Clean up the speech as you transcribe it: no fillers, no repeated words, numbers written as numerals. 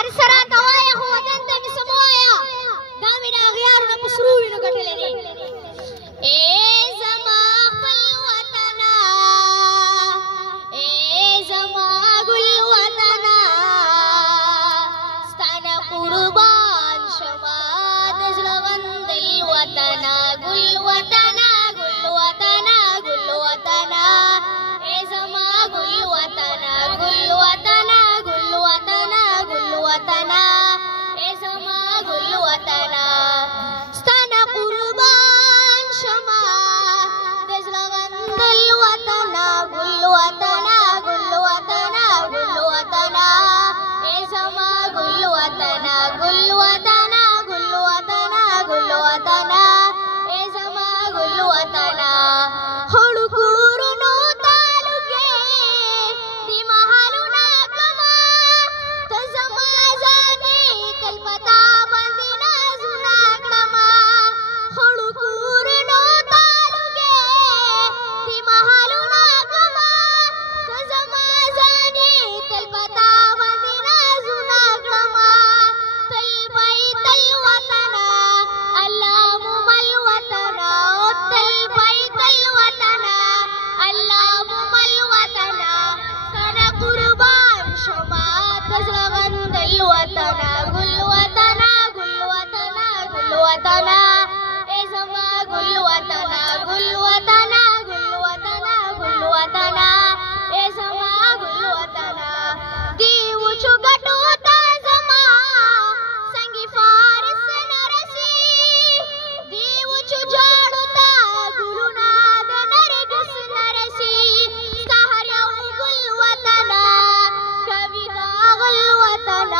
ارسرا توایا خو وطن ته مې سموایا دا مې د اغیارو نه په سرو وینو ګټلې دی ای زما خپل وطنه ای زما ګل وطنه ستا نه قربان شمه د زړه غندل وطنه ګل وطنه ګل وطنه ګل وطنه ای زما ګل وطنه ګل وطنه ګل وطنه ګل وطنه ای زما ګل وطنه ستا نه قربان شمه د زړه غندل وطنه ګل وطنه ګل وطنه ګل وطنه ای زما ګل وطنه ګل وطنه ګل وطنه ګل وطنه ای زما ګل وطنه خړو کورونو تعلقې دې محلونه کما ته زما ځانې تل پتا باندې نازونه کړما خړو کورونو تعلقې دې محلونه کما ته زما ځانې تل پتا باندې نازونه کړما تل بیت الوطن اللهم الوطن تل بیت الوطن اللهم الوطن ستنه قربان شما تزړه غندل وطن ګل وطن ګل وطن ګل وطن ای زما ګل وطن ګل وطن ګل وطن ګل وطن ای زما ګل وطن دی وچو ګټو تا زما څنګه فارس نرسي دی وچو جاړو تا ګلونه د نرګس نرسي ستا هر یو ګل وطن کوي دا غل وطن